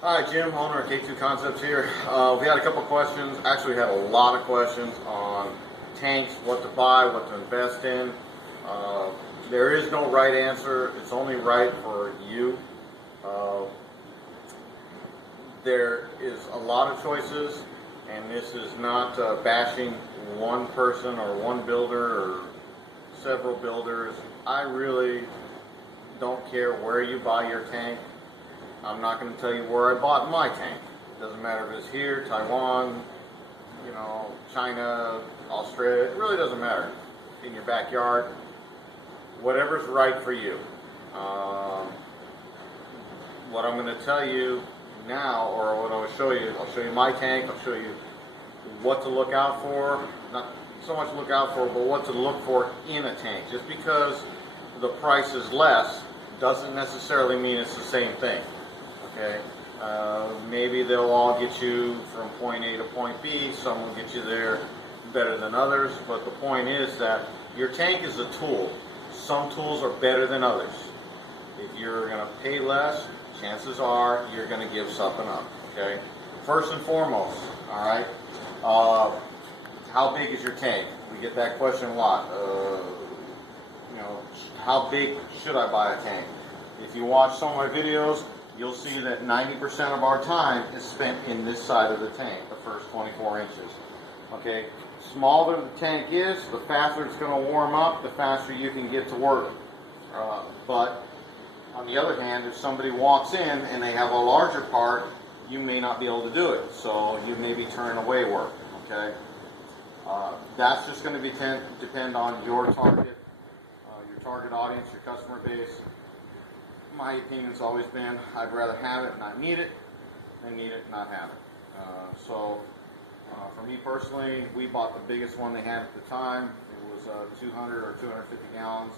Hi, Jim, owner of K2 Concepts here. We had a couple questions. Actually, we had a lot of questions on tanks, what to buy, what to invest in. Uh, there is no right answer. It's only right for you. Uh, there is a lot of choices, and this is not bashing one person or one builder or several builders. I really don't care where you buy your tank. I'm not going to tell you where I bought my tank. It doesn't matter if it's here, Taiwan, China, Australia. It really doesn't matter. In your backyard, whatever's right for you. What I'm going to tell you now, or what I'll show you my tank. I'll show you what to look out for. Not so much look out for, but what to look for in a tank. Just because the price is less doesn't necessarily mean it's the same thing. Okay, maybe they'll all get you from point A to point B. Some will get you there better than others, but the point is that your tank is a tool. Some tools are better than others. If you're going to pay less, chances are you're going to give something up. Okay, first and foremost, all right, how big is your tank? We get that question a lot. How big should I buy a tank? If you watch some of my videos, you'll see that 90% of our time is spent in this side of the tank, the first 24 inches. Okay, smaller the tank is, the faster it's going to warm up, the faster you can get to work. But on the other hand, if somebody walks in and they have a larger part, you may not be able to do it. So you may be turning away work. Okay, that's just going to depend on your target audience, your customer base. My opinion's always been I'd rather have it, not need it, than need it, not have it. For me personally, we bought the biggest one they had at the time. It was 200 or 250 gallons.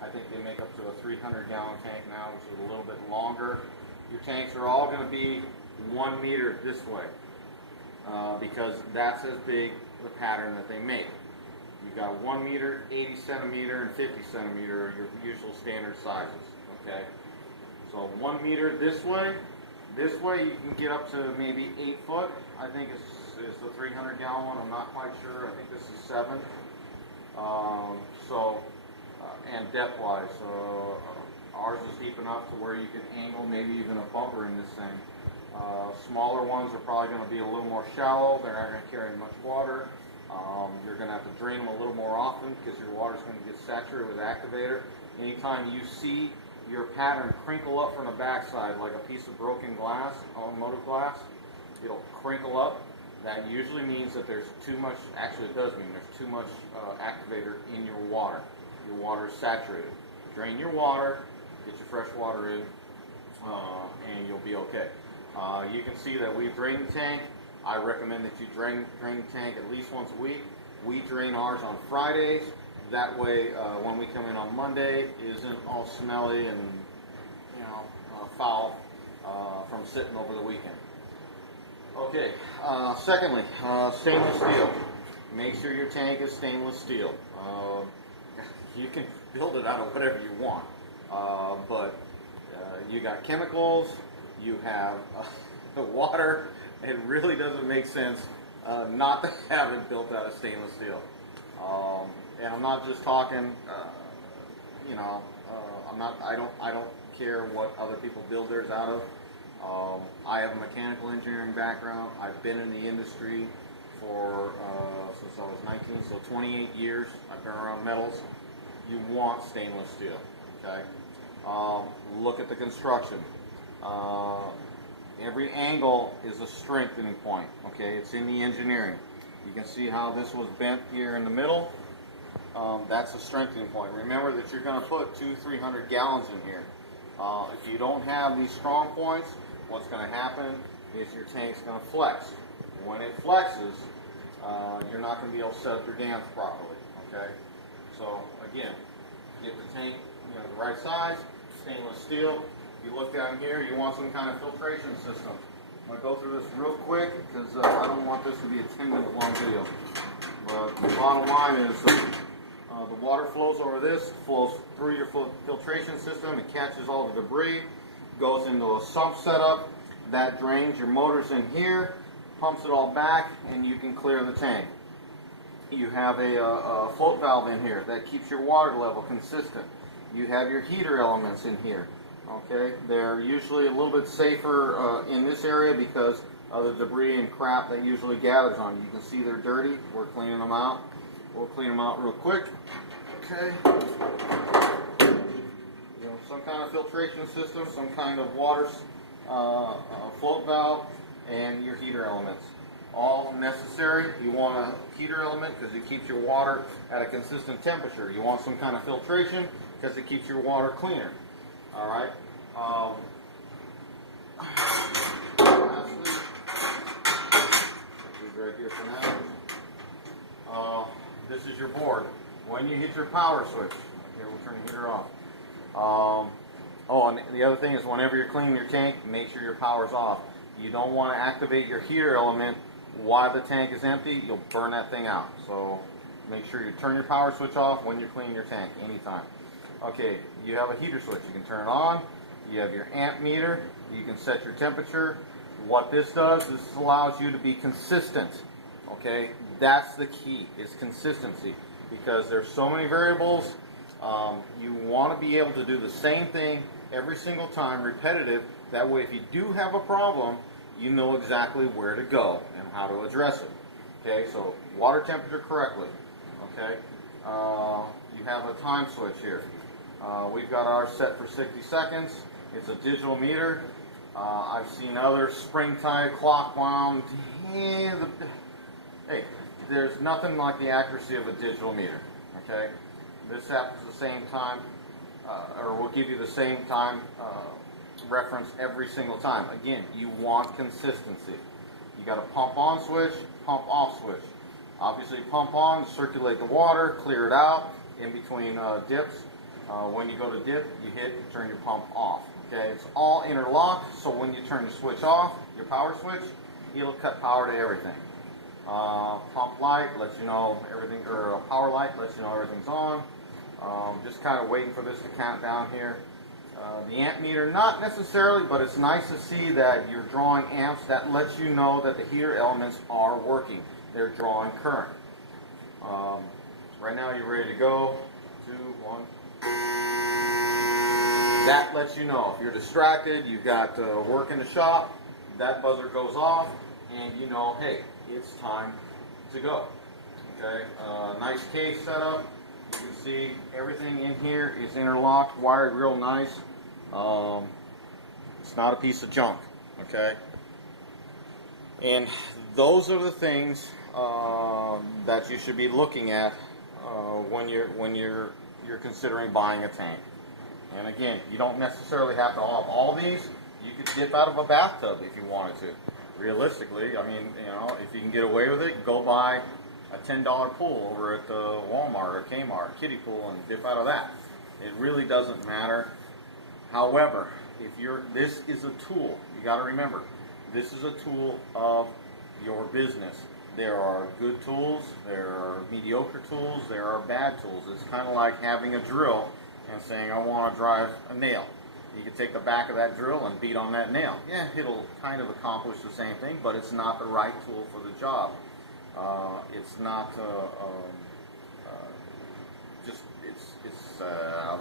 I think they make up to a 300-gallon tank now, which is a little bit longer. Your tanks are all going to be 1 meter this way because that's as big the pattern that they make. You've got 1 meter, 80 centimeter, and 50 centimeter are your usual standard sizes. Okay. So 1 meter this way you can get up to maybe 8 foot. I think is the 300-gallon one. I'm not quite sure. I think this is 7. And depth-wise, ours is deep enough to where you can angle maybe even a bumper in this thing. Smaller ones are probably going to be a little more shallow. They're not going to carry much water. You're going to have to drain them a little more often because your water is going to get saturated with activator. Anytime you see your pattern crinkle up from the backside like a piece of broken glass, automotive glass, it'll crinkle up. That usually means that there's too much, actually it does mean there's too much activator in your water. Your water is saturated. Drain your water, get your fresh water in, and you'll be okay. You can see that we've drained the tank. I recommend that you drain the tank at least once a week. We drain ours on Fridays. That way, when we come in on Monday, it isn't all smelly and foul from sitting over the weekend. Okay. Secondly, stainless steel. Make sure your tank is stainless steel. You can build it out of whatever you want, but you got chemicals. You have the water. It really doesn't make sense not to have it built out of stainless steel. And I'm not just talking, I don't care what other people build theirs out of. I have a mechanical engineering background. I've been in the industry for since I was 19, so 28 years. I've been around metals. You want stainless steel, okay? Look at the construction. Every angle is a strengthening point, okay? It's in the engineering. You can see how this was bent here in the middle. That's a strengthening point. Remember that you're going to put 200-300 gallons in here. If you don't have these strong points, what's going to happen is your tank's going to flex. When it flexes, you're not going to be able to set up your dams properly, okay? So again, get the tank the right size, stainless steel. If you look down here, you want some kind of filtration system. I'm going to go through this real quick because I don't want this to be a 10-minute long video. But the bottom line is the water flows over this, flows through your filtration system, it catches all the debris, goes into a sump setup. that drains. Your motor's in here, pumps it all back, and you can clear the tank. You have a float valve in here that keeps your water level consistent. You have your heater elements in here. Okay, they're usually a little bit safer in this area because of the debris and crap that usually gathers on you. You can see they're dirty. We're cleaning them out. We'll clean them out real quick. Okay. You know, some kind of filtration system, some kind of water float valve, and your heater elements. All necessary. You want a heater element because it keeps your water at a consistent temperature. You want some kind of filtration because it keeps your water cleaner. All right. Lastly, right here for now. This is your board. When you hit your power switch, okay, we'll turn the heater off. Oh, and the other thing is whenever you're cleaning your tank, make sure your power's off. You don't want to activate your heater element while the tank is empty. You'll burn that thing out. So make sure you turn your power switch off when you're cleaning your tank, anytime. Okay, you have a heater switch. You can turn it on. You have your amp meter. You can set your temperature. What this does, this allows you to be consistent. Okay, that's the key, is consistency. Because there's so many variables, you want to be able to do the same thing every single time, repetitive. That way, if you do have a problem, you know exactly where to go and how to address it. Okay, so water temperature correctly. Okay, you have a time switch here. We've got ours set for 60 seconds. It's a digital meter. I've seen other spring-type clock wound. Hey, there's nothing like the accuracy of a digital meter. Okay, this happens the same time, or will give you the same time reference every single time. Again, you want consistency. You got a pump on switch, pump off switch. Obviously, pump on, circulate the water, clear it out in between dips. When you go to dip, you hit, you turn your pump off. Okay, it's all interlocked, so when you turn the switch off, your power switch, it'll cut power to everything. Pump light lets you know everything, or power light lets you know everything's on. Just kind of waiting for this to count down here. The amp meter, not necessarily, but it's nice to see that you're drawing amps. That lets you know that the heater elements are working. They're drawing current. Right now you're ready to go. 2, 1. That lets you know if you're distracted, you've got work in the shop, that buzzer goes off, and you know, hey, it's time to go. Okay, nice case setup. You can see everything in here is interlocked, wired real nice. It's not a piece of junk. Okay, and those are the things that you should be looking at when you're considering buying a tank. And again, you don't necessarily have to have all these. You could dip out of a bathtub if you wanted to. Realistically, I mean, you know, if you can get away with it, go buy a $10 pool over at Walmart or Kmart, kiddie pool, and dip out of that. It really doesn't matter. However, this is a tool. You got to remember, this is a tool of your business. There are good tools, there are mediocre tools, there are bad tools. It's kind of like having a drill and saying, I want to drive a nail. You can take the back of that drill and beat on that nail. Yeah, it'll kind of accomplish the same thing, but it's not the right tool for the job. It's not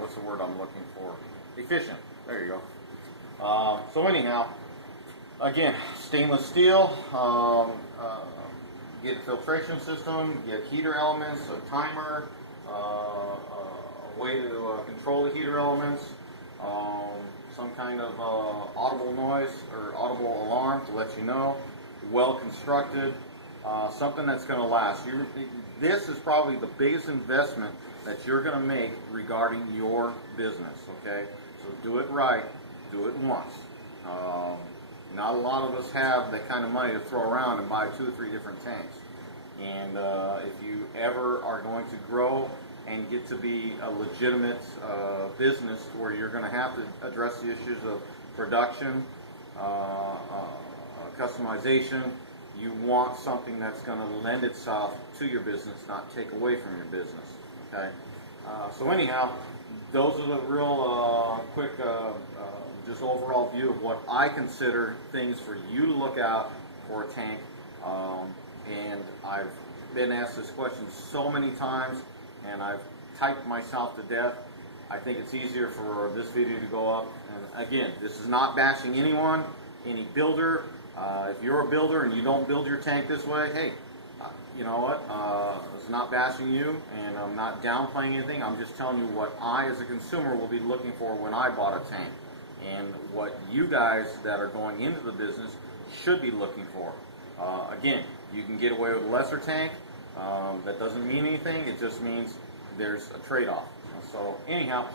what's the word I'm looking for? Efficient. There you go. So anyhow, again, stainless steel. Get a filtration system, get heater elements, a timer, a way to control the heater elements, some kind of audible noise or audible alarm to let you know, well constructed, something that's going to last. This is probably the biggest investment that you're going to make regarding your business, okay? So do it right, do it once. Not a lot of us have that kind of money to throw around and buy 2 or 3 different tanks. And if you ever are going to grow and get to be a legitimate business where you're going to have to address the issues of production, customization, you want something that's going to lend itself to your business, not take away from your business. Okay. So anyhow, those are the real quick just overall view of what I consider things for you to look out for a tank. And I've been asked this question so many times, and I've typed myself to death. I think it's easier for this video to go up. And again, this is not bashing anyone, any builder. If you're a builder and you don't build your tank this way, hey, you know what? It's not bashing you, and I'm not downplaying anything. I'm just telling you what I, as a consumer, will be looking for when I bought a tank, and what you guys that are going into the business should be looking for. Again, you can get away with a lesser tank. That doesn't mean anything. It just means there's a trade-off. So anyhow,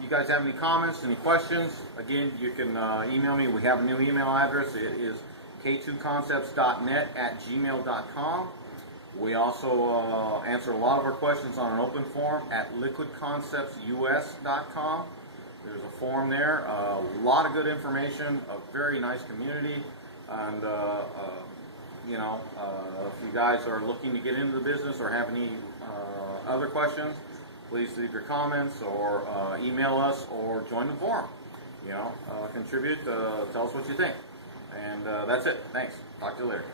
you guys have any comments, any questions, again, you can email me. We have a new email address. It is k2concepts.net@gmail.com. We also answer a lot of our questions on an open forum at liquidconceptsus.com. There's a forum there, a lot of good information, a very nice community, and you know, if you guys are looking to get into the business or have any other questions, please leave your comments or email us or join the forum. You know, contribute, tell us what you think. And that's it. Thanks. Talk to you later.